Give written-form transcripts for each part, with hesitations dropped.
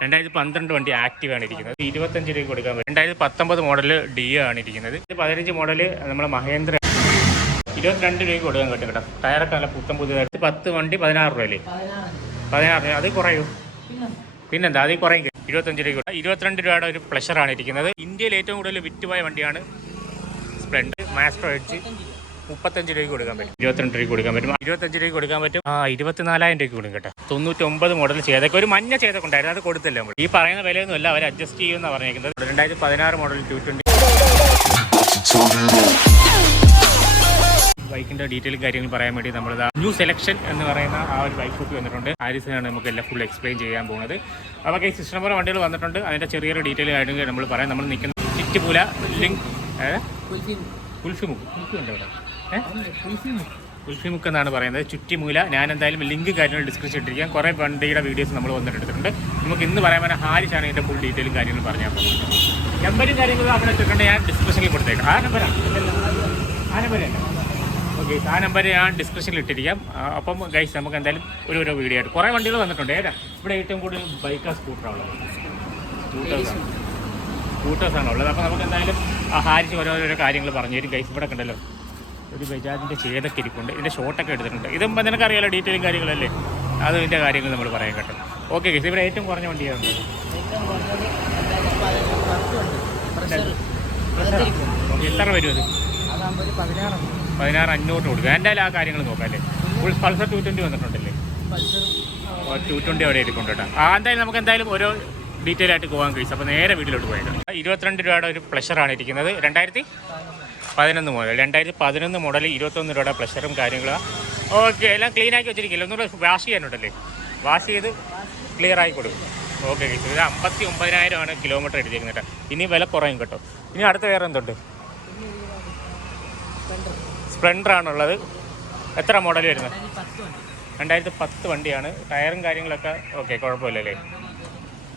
2012 വണ്ടി ആക്റ്റീവ് ആണ് ഇരിക്കുന്നത്. 25 രൂപ കൊടുക്കാൻ പറ്റും. 2019 മോഡൽ DO ആണ് ഇരിക്കുന്നത്. 15 മോഡൽ നമ്മുടെ മഹേന്ദ്ര 22 രൂപയ്ക്ക് കൊടുക്കാൻ പറ്റും കേട്ടോ. ടയറൊക്കെ നല്ല പുത്തൻ പുതിയതായിട്ട്. 10 വണ്ടി 16 രൂപയല്ലേ? 16 രൂപ. അത് കുറയൂ? പിന്നെന്താ, അതിൽ കുറയും. 25 രൂപ. 22 രൂപയുടെ ഒരു പ്ലഷറാണ് ഇരിക്കുന്നത്. ഇന്ത്യയിൽ ഏറ്റവും കൂടുതൽ വിറ്റുപോയ വണ്ടിയാണ് സ്പ്ലെൻഡർ. മാസ്ട്രോ എഡ്ജ് 35 രൂപയ്ക്ക് കൊടുക്കാൻ പറ്റും. 22 രൂപയ്ക്ക് കൊടുക്കാൻ പറ്റും. 25 രൂപയ്ക്ക് കൊടുക്കാൻ പറ്റും. 24,000 രൂപയ്ക്ക് കൊടുക്കും കേട്ടോ. 99 മോഡൽ ചേതക്ക് ഒരു മഞ്ഞ ചേതക്ക് ഉണ്ടായിരുന്നു, അത് കൊടുത്തില്ല നമ്മൾ. ഈ പറയുന്ന വിലയൊന്നുമല്ല, അവർ അഡ്ജസ്റ്റ് ചെയ്യുമെന്നാണ് പറഞ്ഞിരിക്കുന്നത്. 2016 മോഡൽ 220. ബൈക്കിന്റെ ഡീറ്റെയിലും കാര്യങ്ങളും പറയാൻ വേണ്ടി നമ്മൾ ന്യൂ സെലക്ഷൻ എന്ന് പറയുന്ന ആ ഒരു ബൈക്ക് കൂപ്പി വന്നിട്ടുണ്ട്. ഹാരിസിനാണ് നമുക്ക് എല്ലാം ഫുൾ എക്സ്പ്ലെയിൻ ചെയ്യാൻ പോകുന്നത്. അപ്പോൾ ഈ സിസ്റ്റം പോലെ വണ്ടികൾ വന്നിട്ടുണ്ട്. അതിന്റെ ചെറിയൊരു ഡീറ്റെയിൽ കാര്യങ്ങൾ നമ്മൾ പറയാം. നമ്മൾ നിൽക്കുന്ന ചിറ്റുപൂല ലിങ്ക് കുൽഫിമുക്ക് എന്നാണ് പറയുന്നത്. ചുറ്റിമൂല. ഞാൻ എന്തായാലും ലിങ്ക് കാര്യങ്ങൾ ഡിസ്ക്രിപ്ഷൻ ഇട്ടിരിക്കാം. കുറേ വണ്ടിയുടെ വീഡിയോസ് നമ്മൾ വന്നിട്ടെടുത്തിട്ടുണ്ട്. നമുക്ക് ഇന്ന് പറയാൻ പറ്റുന്ന ഹാരിഷാണ് ഇതിൻ്റെ ഫുൾ ഡീറ്റെയിലും കാര്യങ്ങളും പറഞ്ഞാൽ പോകുന്നത്. നമ്പരും കാര്യങ്ങളും അവിടെ ഇട്ടിട്ടുണ്ട്, ഞാൻ ഡിസ്ക്രിപ്ഷനിൽ കൊടുത്തേക്കാം. ആ നമ്പരാണ്. ഓക്കെ, ആ നമ്പർ ഞാൻ ഡിസ്ക്രിപ്ഷനിൽ ഇട്ടിരിക്കാം. അപ്പം ഗൈസ് നമുക്ക് എന്തായാലും ഓരോ വീഡിയോ ആയിട്ട് കുറേ വണ്ടികൾ വന്നിട്ടുണ്ട്. ഏതാ ഇവിടെ ഏറ്റവും കൂടുതൽ ബൈക്കാ സ്കൂട്ടറാണുള്ളത്? സ്കൂട്ടേഴ്സാണ് ഉള്ളത്. അപ്പോൾ നമുക്ക് എന്തായാലും ഹാരിച്ച് ഓരോരോ കാര്യങ്ങൾ പറഞ്ഞു തരും. ഗൈസ് ഇവിടെ കണ്ടല്ലോ ഒരു ബജാജിൻ്റെ ചേതൊക്കെ ഇരിപ്പുണ്ട്. ഇതിൻ്റെ ഷോട്ടൊക്കെ എടുത്തിട്ടുണ്ട്. ഇതും നിനക്കറിയാലോ ഡീറ്റെയിലും കാര്യങ്ങളല്ലേ, അതിൻ്റെ കാര്യങ്ങൾ നമ്മൾ പറയാൻ കേട്ടോ. ഓക്കെ ഗൈസ്, ഇവിടെ ഏറ്റവും കുറഞ്ഞ വണ്ടിയാണ്. എത്ര വരും അത്? 16,500 കൊടുക്കുക. എന്തായാലും ആ കാര്യങ്ങൾ നോക്കാം അല്ലേ. Full Pulsar 220 വന്നിട്ടുണ്ടല്ലേ? 220 അവിടെ ഇരിപ്പുണ്ട് കേട്ടോ. എന്തായാലും നമുക്ക് എന്തായാലും ഓരോ ഡീറ്റെയിൽ ആയിട്ട് പോകാൻ കഴിയും. അപ്പോൾ നേരെ വീട്ടിലോട്ട് പോയേക്കാം. 22 രൂപയുടെ ഒരു പ്ലഷറാണ് ഇരിക്കുന്നത്. 2011 മോഡൽ. 2011 മോഡൽ 21 രൂപയുടെ പ്ലഷറും കാര്യങ്ങളും. ഓക്കെ, എല്ലാം ക്ലീൻ ആക്കി വെച്ചിരിക്കില്ല. ഒന്നുകൂടെ വാഷ് ചെയ്യാനുണ്ടല്ലേ? വാഷ് ചെയ്ത് ക്ലിയർ ആക്കി കൊടുക്കും. ഓക്കെ, ഇത് 59,000 കിലോമീറ്റർ എടുത്തിരിക്കുന്നത് കേട്ടോ. ഇനി വില കുറയും കേട്ടോ. ഇനി അടുത്ത വേറെ എന്തുണ്ട്? സ്പ്ലെൻഡർ ആണുള്ളത്. എത്ര മോഡൽ വരുന്നത്? 2010 വണ്ടിയാണ്. ടയറും കാര്യങ്ങളൊക്കെ ഓക്കെ, കുഴപ്പമില്ലല്ലേ?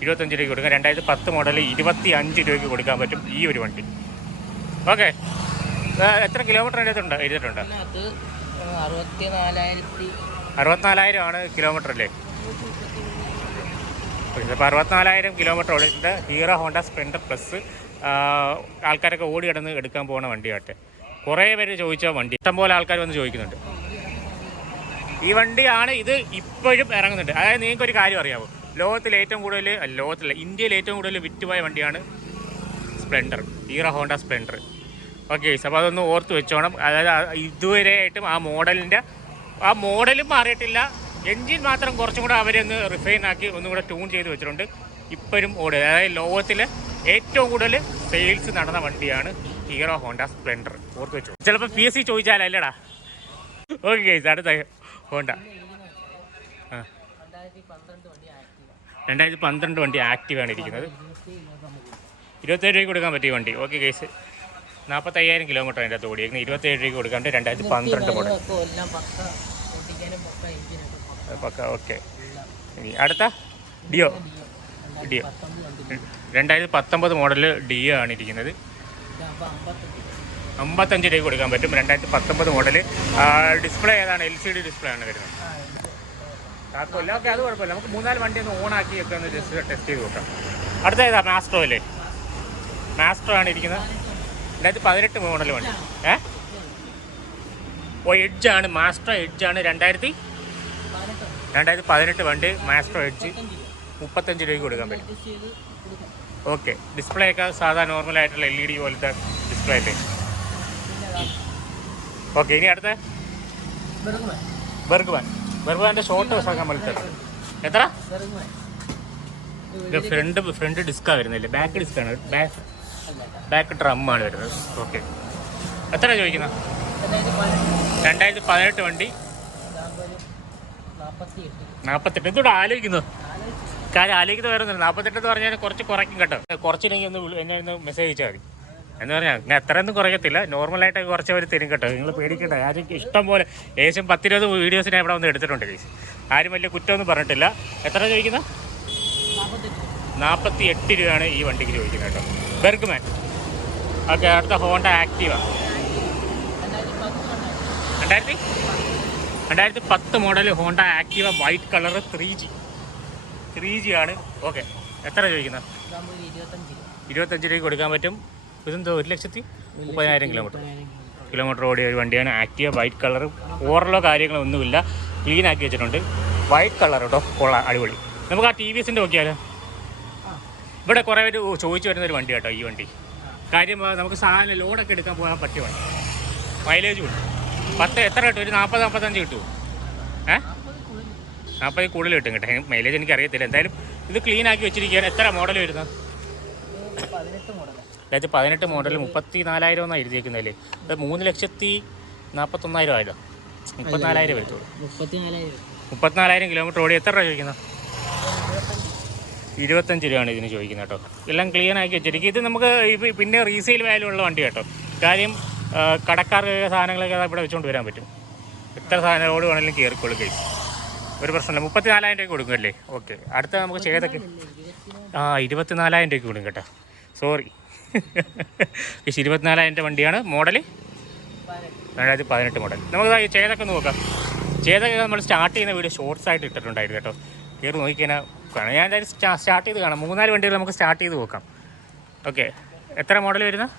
25 രൂപയ്ക്ക് കൊടുക്കാം. 2010 മോഡൽ 25 രൂപയ്ക്ക് കൊടുക്കാൻ പറ്റും ഈ ഒരു വണ്ടി. ഓക്കെ, എത്ര കിലോമീറ്റർ എഴുതിയിട്ടുണ്ട്? 64,000 കിലോമീറ്റർ അല്ലേ? അപ്പോൾ 64,000 കിലോമീറ്റർ ഓടിയിട്ടുണ്ട്. Hero Honda Splendor plus. ആൾക്കാരൊക്കെ ഓടി കിടന്ന് എടുക്കാൻ പോകുന്ന വണ്ടിയാട്ടെ. കുറേ പേര് ചോദിച്ച വണ്ടി, ഇഷ്ടംപോലെ ആൾക്കാർ വന്ന് ചോദിക്കുന്നുണ്ട്. ഈ വണ്ടിയാണ്. ഇത് ഇപ്പോഴും ഇറങ്ങുന്നുണ്ട്. അതായത് നിങ്ങൾക്കൊരു കാര്യം അറിയാമോ? ഇന്ത്യയിൽ ഏറ്റവും കൂടുതൽ വിറ്റുപോയ വണ്ടിയാണ് Splendor, Hero Honda Splendor. Okay, അപ്പോൾ അതൊന്ന് ഓർത്ത് വെച്ചോണം. അതായത് ഇതുവരെയായിട്ടും ആ മോഡലും മാറിയിട്ടില്ല. എൻജിൻ മാത്രം കുറച്ചും കൂടെ അവരൊന്ന് റിഫൈൻ ആക്കി ഒന്നും കൂടെ ട്യൂൺ ചെയ്ത് വെച്ചിട്ടുണ്ട്. ഇപ്പോഴും ഓടുക. അതായത് ലോകത്തിൽ ഏറ്റവും കൂടുതൽ സെയിൽസ് നടന്ന വണ്ടിയാണ് ഹീറോ ഹോണ്ട സ്പ്ലെൻഡർ. ഓർത്ത് വെച്ചു. ചിലപ്പോൾ PSC ചോദിച്ചാലല്ലേടാ. ഓക്കെ ഗൈസ്, അടുത്ത ഹോണ്ട 2012 വണ്ടി ആക്റ്റീവ് ആണ് ഇരിക്കുന്നത്. 27 രൂപയ്ക്ക് കൊടുക്കാൻ പറ്റിയ വണ്ടി. ഓക്കെ ഗൈസ്, 45,000 കിലോമീറ്റർ അതിൻ്റെ അകത്ത് ഓടിയേക്കുന്നത്. 27 രൂപയ്ക്ക് കൊടുക്കാൻ 2012 മോഡൽ പക്ക. ഓക്കെ, ഇനി അടുത്ത DO 2019 മോഡൽ DO ആണ് ഇരിക്കുന്നത്. 55 രൂപയ്ക്ക് കൊടുക്കാൻ പറ്റും. 2019 മോഡൽ. ഡിസ്പ്ലേ ഏതാണ്? LCD ഡിസ്പ്ലേ ആണ് വരുന്നത്. താക്കോല്ല. ഓക്കെ, അത് കുഴപ്പമില്ല. നമുക്ക് 3-4 വണ്ടി ഒന്ന് ഓണാക്കി ഒക്കെ ഒന്ന് ജസ്റ്റ് ടെസ്റ്റ് ചെയ്ത് നോക്കാം. അടുത്ത ഏതാ? മാസ്ട്രോ അല്ലേ? മാസ്ട്രോ ആണ് ഇരിക്കുന്നത്. 2018 മോഡൽ വണ്ടി. എഡ്ജാണ്. മാസ്ട്രോ എഡ്ജാണ്. 2018 വണ്ടി മാസ്ട്രോ എഡ്ജ്. 35 രൂപയ്ക്ക് കൊടുക്കാൻ പറ്റും. ഓക്കെ, ഡിസ്പ്ലേ ഒക്കെ സാധാ നോർമലായിട്ടുള്ള LED പോലത്തെ ഡിസ്പ്ലേ അല്ലേ? ഓക്കെ, ഇനി അടുത്ത ബെർഗ്മാൻ്റെ ഷോർട്ട് വെച്ചാക്കാൻ പറ്റും. എത്ര? ഫ്രണ്ട് ഡിസ്കാണ് വരുന്നില്ലേ? ബാക്ക് ഡിസ്കാണ്. ബാക്ക് ഡ്രമ്മാണ് വരുന്നത്. ഓക്കെ, എത്ര ചോദിക്കുന്നത്? 2018 വണ്ടി 48. എന്തുകൊണ്ട് ആലോചിക്കുന്നു? കാര്യം ആലോചിക്കുന്നത് വേറെ ഒന്നും. 48 എന്ന് പറഞ്ഞാൽ കുറച്ച് കുറയ്ക്കും കേട്ടോ. കുറച്ചില്ലെങ്കിൽ എന്നെ ഒന്ന് മെസ്സേജ് അയച്ചാൽ മതി. എന്ന് പറഞ്ഞാൽ ഞാൻ എത്രയൊന്നും കുറയ്ക്കത്തില്ല. നോർമലായിട്ട് കുറച്ച് അവർ തരും കേട്ടോ. നിങ്ങൾ പേടിക്കണ്ട. ആരും ഇഷ്ടം പോലെ ഏകദേശം 10-20 വീഡിയോസിനെ ഇവിടെ വന്ന് എടുത്തിട്ടുണ്ട് കേസ്. ആരും വലിയ കുറ്റമൊന്നും പറഞ്ഞിട്ടില്ല. എത്ര ചോദിക്കുന്നത്? 48 രൂപയാണ് ഈ വണ്ടിക്ക് ചോദിക്കുന്നത് കേട്ടോ. ബെർഗ്മാൻ. ഓക്കെ, അടുത്ത Honda Activa 2010 model Honda Activa white colour 3G ആണ്. ഓക്കെ, എത്ര ചോദിക്കുന്നത്? 25 രൂപയ്ക്ക് കൊടുക്കാൻ പറ്റും. ഇതെന്തോ 1,30,000 കിലോമീറ്റർ ഓടിയ ഒരു വണ്ടിയാണ്. ആക്റ്റീവ വൈറ്റ് കളർ, ഓറലോ കാര്യങ്ങളൊന്നുമില്ല, ക്ലീൻ ആക്കി വെച്ചിട്ടുണ്ട്. വൈറ്റ് കളർ കേട്ടോ, കൊള്ളാം, അടിപൊളി. നമുക്ക് ആ TVSൻ്റെ നോക്കിയാലോ? ഇവിടെ കുറേ പേര് ചോദിച്ചു വരുന്നൊരു വണ്ടി കേട്ടോ ഈ വണ്ടി. കാര്യം നമുക്ക് സാധനം ലോഡൊക്കെ എടുക്കാൻ പോകാൻ പറ്റിയ വണ്ടി, മൈലേജും ഉണ്ട്. എത്ര കിട്ടും? ഒരു 40-45 കിട്ടുമോ? 40 കൂടുതൽ കിട്ടും കേട്ടോ. മൈലേജ് എനിക്ക് അറിയത്തില്ല. എന്തായാലും ഇത് ക്ലീൻ ആക്കി വെച്ചിരിക്കുകയാണ്. എത്ര മോഡൽ വരുന്നത്? 2018 മോഡൽ 34,000 എന്നാണ് എഴുതിയേക്കുന്നതല്ലേ? ഇത് 3,41,000 ആയല്ലോ. 34,000 വരുത്തുള്ളൂ. 34,000 കിലോമീറ്റർ ഓടി. എത്ര രൂപ ചോദിക്കുന്നത്? 25 രൂപയാണ് ഇതിന് ചോദിക്കുന്നത് കേട്ടോ. എല്ലാം ക്ലിയർ ആക്കി വെച്ചിരിക്കും. ഇത് നമുക്ക് പിന്നെ റീസെയിൽ വാല്യൂ ഉള്ള വണ്ടി കേട്ടോ. കാര്യം കടക്കാർക്ക് സാധനങ്ങളൊക്കെ ഇവിടെ വെച്ചുകൊണ്ട് വരാൻ പറ്റും. എത്ര സാധനം റോഡ് വേണമെങ്കിലും കയറിക്കൊള്ളു കേസ്, ഒരു പ്രശ്നമില്ല. 34,000 രൂപയ്ക്ക് കൊടുക്കുമല്ലേ? ഓക്കെ. അടുത്ത നമുക്ക് ചെയ്തൊക്കെ 24,000 രൂപയ്ക്ക് കൊടുക്കും കേട്ടോ. സോറി 24,000 വണ്ടിയാണ്. Model 2018 model. നമുക്ക് ചെയ്തൊക്കെ നോക്കാം. ചെയ്തൊക്കെ നമ്മൾ സ്റ്റാർട്ട് ചെയ്യുന്ന വീഡിയോ ഷോർട്സ് ആയിട്ട് ഇട്ടിട്ടുണ്ടായിരുന്നു കേട്ടോ. കയറി നോക്കിക്കഴിഞ്ഞാൽ കാണാം. ഞാൻ എന്തായാലും സ്റ്റാർട്ട് ചെയ്ത് കാണാം. 3-4 വണ്ടികൾ നമുക്ക് സ്റ്റാർട്ട് ചെയ്ത് നോക്കാം. ഓക്കെ. എത്ര മോഡൽ വരുന്നത്?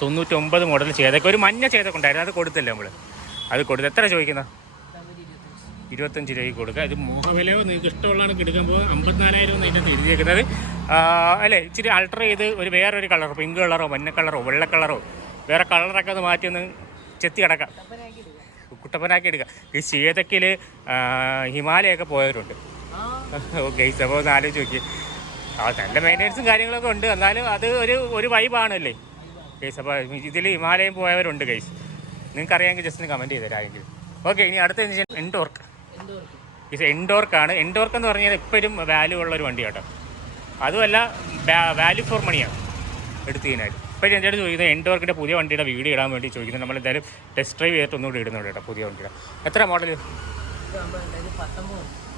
99 മോഡൽ ചെയ്തൊക്കെ. ഒരു മഞ്ഞ ചെയ്തൊക്കെ ഉണ്ടായിരുന്നു, അത് കൊടുത്തല്ലേ നമ്മൾ? അത് കൊടുത്ത് എത്ര ചോദിക്കുന്നത്? 25 രൂപയ്ക്ക് കൊടുക്കുക. ഇത് മോഹവിലയോ നിങ്ങൾക്ക് ഇഷ്ടമുള്ളതാണ് എടുക്കാൻ പോകുക. 54,000 എന്ന് ഇതിനകത്ത് എഴുതിയേക്കുന്നത് അല്ലേ? ഇച്ചിരി അൾട്ടർ ചെയ്ത് ഒരു വേറൊരു കളറോ, പിങ്ക് കളറോ, മഞ്ഞ കളറോ, വെള്ള കളറോ, വേറെ കളറൊക്കെ അത് മാറ്റി ഒന്ന് ചെത്തി കിടക്കാം, കുട്ടപ്പനാക്കി എടുക്കാം. ഈ ചേതക്കിൽ ഹിമാലയൊക്കെ പോയവരുണ്ട്. ഓക്കെ. അപ്പോൾ ഒന്ന് ആലോചിച്ച് നോക്കി. നല്ല മെയിൻ്റെനൻസും കാര്യങ്ങളൊക്കെ ഉണ്ട്, എന്നാലും അത് ഒരു വൈബാണല്ലേ കേസ്. അപ്പോൾ ഇതിൽ ഹിമാലയം പോയവരുണ്ട് കേസ്. നിങ്ങൾക്ക് അറിയാമെങ്കിൽ ജസ്റ്റ് ഒന്ന് കമൻറ്റ് ചെയ്തരാമെങ്കിൽ. ഓക്കെ. ഇനി അടുത്ത എൻഡോർക്ക്. ഇത് എൻഡോർക്കാണ്. എൻഡോർക്ക് എന്ന് പറഞ്ഞാൽ എപ്പോഴും വാല്യൂ ഉള്ളൊരു വണ്ടി കേട്ടോ. അതുമല്ല വാല്യൂ ഫോർ മണിയാണ് എടുത്തതിനായിട്ട്. ഇപ്പോഴും എൻ്റെ അടുത്ത് ചോദിക്കുന്നത് എൻഡോർക്കിൻ്റെ പുതിയ വണ്ടിയുടെ വീഡിയോ ഇടാൻ വേണ്ടി ചോദിക്കുന്നത്. നമ്മൾ എന്തായാലും ടെസ്റ്റ് ഡ്രൈവ് ചെയ്തിട്ട് ഒന്നുകൂടി ഇടുന്നുണ്ട് കേട്ടോ പുതിയ വണ്ടിയുടെ. എത്ര മോഡൽ?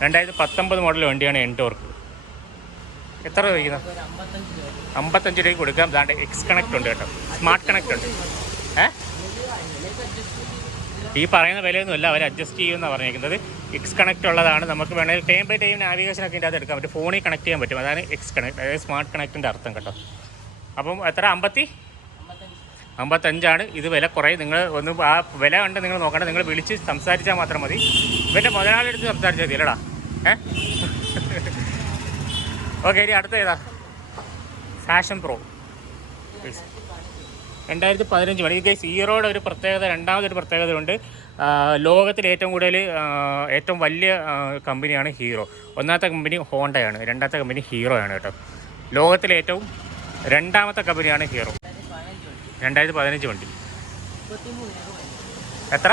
2019 മോഡൽ വണ്ടിയാണ് എൻഡോർക്ക്. എത്ര ചോദിക്കുന്നത്? 55 രൂപയ്ക്ക് കൊടുക്കാം. അതാണ്ട് എക്സ് കണക്ട് ഉണ്ട് കേട്ടോ, സ്മാർട്ട് കണക്ട് ഉണ്ട്. ഈ പറയുന്ന വിലയൊന്നുമല്ല, അവർ അഡ്ജസ്റ്റ് ചെയ്യുമെന്നാണ് പറഞ്ഞിരിക്കുന്നത്. എക്സ് കണക്ട് ഉള്ളതാണ്. നമുക്ക് വേണമെങ്കിൽ ടൈം ബൈ ടൈം നാവിഗേഷനൊക്കെ ഇതിൻ്റെ അത് എടുക്കാൻ പറ്റും, ഫോണിൽ കണക്ട് ചെയ്യാൻ പറ്റും. അതാണ് എക്സ് കണക്ട്, അതായത് സ്മാർട്ട് കണക്റ്റിൻ്റെ അർത്ഥം കേട്ടോ. അപ്പം എത്ര? 55 ഇത്. വില കുറയും. നിങ്ങൾ ഒന്ന് ആ വില കണ്ട് നിങ്ങൾ നോക്കണ്ട, നിങ്ങൾ വിളിച്ച് സംസാരിച്ചാൽ മാത്രം മതി. ഇവൻ്റെ മുതലാളിയെടുത്ത് സംസാരിച്ചാൽ മതി അല്ലടാ. ഓക്കെ. ഇനി അടുത്ത ഏതാ? ഫാഷൻ പ്രോ 2015 മണി. ഗൈസ് ഹീറോയുടെ ഒരു പ്രത്യേകത, രണ്ടാമതൊരു പ്രത്യേകത ഉണ്ട്. ലോകത്തിൽ ഏറ്റവും കൂടുതൽ ഏറ്റവും വലിയ കമ്പനിയാണ് ഹീറോ. ഒന്നാമത്തെ കമ്പനി ഹോണ്ടയാണ്, രണ്ടാമത്തെ കമ്പനി ഹീറോയാണ് കേട്ടോ. ലോകത്തിലെ ഏറ്റവും രണ്ടാമത്തെ കമ്പനിയാണ് ഹീറോ. 2015 വണ്ടി. എത്ര?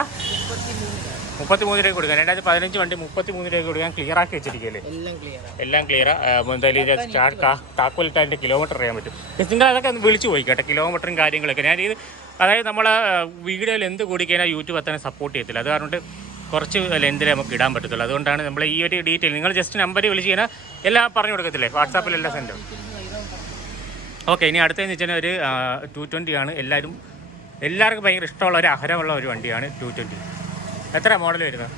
33 രൂപയ്ക്ക് കൊടുക്കാം. 2015 വണ്ടി 33 രൂപയ്ക്ക് കൊടുക്കാൻ ക്ലിയർ ആക്കി വെച്ചിരിക്കുകയല്ലേ? എല്ലാം ക്ലിയറാ. എന്തായാലും താക്കോലിട്ട് അതിൻ്റെ കിലോമീറ്റർ അറിയാൻ പറ്റും. നിങ്ങൾ അതൊക്കെ ഒന്ന് വിളിച്ച് പോയി കേട്ടോ, കിലോമീറ്ററും കാര്യങ്ങളൊക്കെ. ഞാനിത് അതായത് നമ്മളെ വീഡിയോയിൽ എന്ത് കൂടിക്കഴിഞ്ഞാൽ യൂട്യൂബ് അത്ര സപ്പോർട്ട് ചെയ്യത്തില്ല. അത് കാരണം കുറച്ച് ലെന്തിൽ നമുക്ക് ഇടാൻ പറ്റത്തുള്ളൂ. അതുകൊണ്ടാണ് നമ്മൾ ഈ ഒരു ഡീറ്റെയിൽ നിങ്ങൾ ജസ്റ്റ് നമ്പർ വിളിച്ച് കഴിഞ്ഞാൽ എല്ലാം പറഞ്ഞു കൊടുക്കത്തില്ലേ, വാട്സാപ്പിലെല്ലാം സെൻഡ്. ഓക്കെ. ഇനി അടുത്തതെന്ന് വെച്ചാൽ ഒരു 220 ആണ്. എല്ലാവർക്കും ഭയങ്കര ഇഷ്ടമുള്ള ഒരു അഹരമുള്ള ഒരു വണ്ടിയാണ് 220. എത്ര മോഡൽ വരുന്നത്?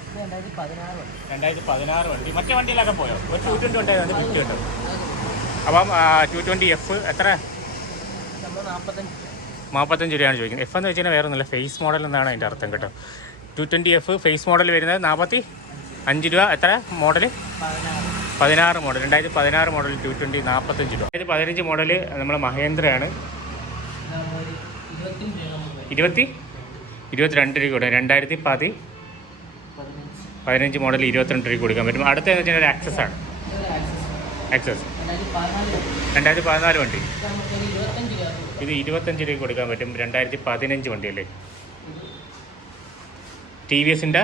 2016 വണ്ടി. മറ്റേ വണ്ടിയിലൊക്കെ പോയോ? ഒരു 220 ഉണ്ടായിരുന്നു, 50 ഉണ്ട്. അപ്പം 220F എത്ര? 45 രൂപയാണ് ചോദിക്കുന്നത്. എഫ് എന്ന് വെച്ച് കഴിഞ്ഞാൽ വേറെ ഒന്നുമില്ല, ഫേസ് മോഡൽ എന്നാണ് അതിൻ്റെ അർത്ഥം കേട്ടോ. 220F ഫേസ് മോഡൽ വരുന്നത് 45 രൂപ. എത്ര മോഡൽ? 16 മോഡൽ. 2016 മോഡൽ 220 45 രൂപ. 2015 മോഡൽ നമ്മൾ മഹേന്ദ്രയാണ്. 22 രൂപ കൊടുക്കാം. 2015 മോഡൽ 22 രൂപ കൊടുക്കാൻ പറ്റും. അടുത്തതെന്ന് വെച്ചാൽ ഒരു ആക്സസ് ആണ്. ആക്സസ് 2014 വണ്ടി. ഇത് 25 രൂപ കൊടുക്കാൻ പറ്റും. 2015 വണ്ടിയല്ലേ? TVSൻ്റെ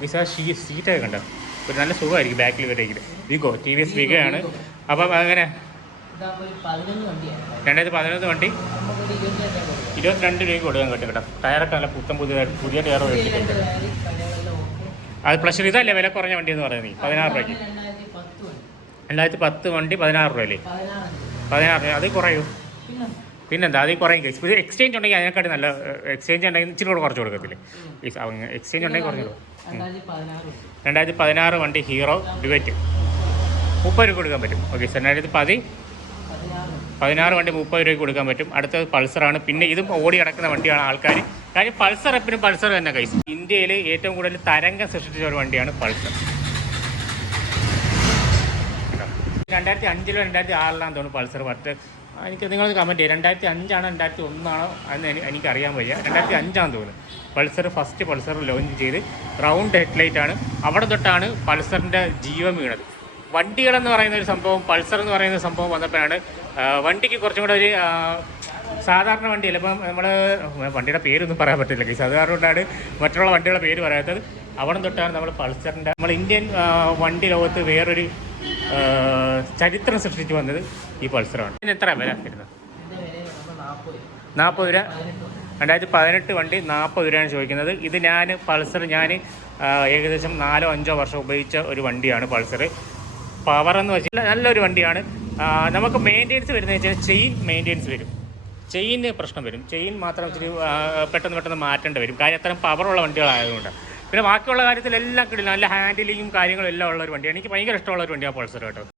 വിസ സീറ്റൊക്കെ കണ്ടോ? ഒരു നല്ല സുഖമായിരിക്കും ബാക്കിൽ വരേക്കും. വിഗോ, TVS വിഗോ ആണ്. അപ്പം അങ്ങനെ 2011 വണ്ടി 22 രൂപയ്ക്ക് കൊടുക്കാൻ പറ്റും കേട്ടോ. ടയറൊക്കെ നല്ല പുതിയ ടയർ മേടിച്ചിട്ടുണ്ട്. അത് പ്ലഷർ ഇതല്ലേ വില കുറഞ്ഞ വണ്ടി എന്ന് പറയുന്നത്? 16 രൂപയ്ക്ക്. 2010 വണ്ടി 16 രൂപയല്ലേ? 16 രൂപ. അത് കുറയും. പിന്നെന്താ, അതിൽ കുറയും കേസ്. ഇത് എക്സ്ചേഞ്ച് ഉണ്ടെങ്കിൽ അതിനെക്കാട്ടി നല്ല എക്സ്ചേഞ്ച് ഉണ്ടെങ്കിൽ ഇച്ചിരി കൂടെ കുറച്ച് കൊടുക്കത്തില്ലേ? എക്സ്ചേഞ്ച് ഉണ്ടെങ്കിൽ കുറഞ്ഞു കൊടുക്കും. 2016 വണ്ടി ഹീറോ ഡ്യുവറ്റ്. 30 രൂപ കൊടുക്കാൻ പറ്റും. ഓക്കെ സാർ, 2016 വണ്ടി 30 രൂപയ്ക്ക് കൊടുക്കാൻ പറ്റും. അടുത്തത് പൾസറാണ്. പിന്നെ ഇതും ഓടി കിടക്കുന്ന വണ്ടിയാണ് ആൾക്കാർ. കാര്യം പൾസർ എപ്പോഴും പൾസർ തന്നെ കൈസ്. ഇന്ത്യയിൽ ഏറ്റവും കൂടുതൽ തരംഗം സൃഷ്ടിച്ച ഒരു വണ്ടിയാണ് പൾസർ. 2005 2006 തോന്നുന്നു പൾസർ. മറ്റേ എനിക്ക് നിങ്ങൾ കമൻറ്റ് ചെയ്യാം, 2005 2001 എന്ന് എനിക്കറിയാൻ വയ്യ. 2005 തോന്നുന്നു പൾസർ ഫസ്റ്റ് പൾസർ ലോഞ്ച് ചെയ്ത്. റൗണ്ട് ഹെഡ്ലൈറ്റ് ആണ്. അവിടെ തൊട്ടാണ് പൾസറിൻ്റെ ജീവൻ വീണത്. വണ്ടികളെന്ന് പറയുന്ന ഒരു സംഭവം, പൾസർ എന്ന് പറയുന്ന സംഭവം വന്നപ്പോഴാണ് വണ്ടിക്ക് കുറച്ചും കൂടെ ഒരു സാധാരണ വണ്ടിയല്ല. ഇപ്പം നമ്മൾ വണ്ടിയുടെ പേരൊന്നും പറയാൻ പറ്റില്ല കേസ്, അത് കാരണമാണ് മറ്റുള്ള വണ്ടികളുടെ പേര് പറയാത്തത്. അവിടെ തൊട്ടാണ് നമ്മൾ പൾസറിൻ്റെ, നമ്മൾ ഇന്ത്യൻ വണ്ടി ലോകത്ത് വേറൊരു ചരിത്രം സൃഷ്ടിച്ച് വന്നത് ഈ പൾസറാണ്. ഇതിന് എത്ര വില വരുന്നത്? 40 രൂപ. 2018 വണ്ടി 40 രൂപയാണ് ചോദിക്കുന്നത്. ഇത് പൾസർ ഏകദേശം 4-5 വർഷം ഉപയോഗിച്ച ഒരു വണ്ടിയാണ് പൾസർ. പവറെന്ന് വെച്ചാൽ നല്ലൊരു വണ്ടിയാണ്. നമുക്ക് മെയിൻ്റെനൻസ് വരുന്നത് വെച്ചാൽ ചെയിൻ മെയിൻ്റെനൻസ് വരും. ചെയിന് പ്രശ്നം വരും. ചെയിൻ മാത്രം ഇച്ചിരി പെട്ടെന്ന് മാറ്റേണ്ടി വരും. കാര്യം അത്രയും പവറുള്ള വണ്ടികളായതുകൊണ്ട്. പിന്നെ ബാക്കിയുള്ള കാര്യത്തിലെല്ലാം കിട്ടില്ല. നല്ല ഹാൻഡിലിങ്ങും കാര്യങ്ങളും എല്ലാം ഉള്ള ഒരു വണ്ടിയാണ്. എനിക്ക് ഭയങ്കര ഇഷ്ടമുള്ള ഒരു വണ്ടിയാണ് പൾസർ കേട്ടോ.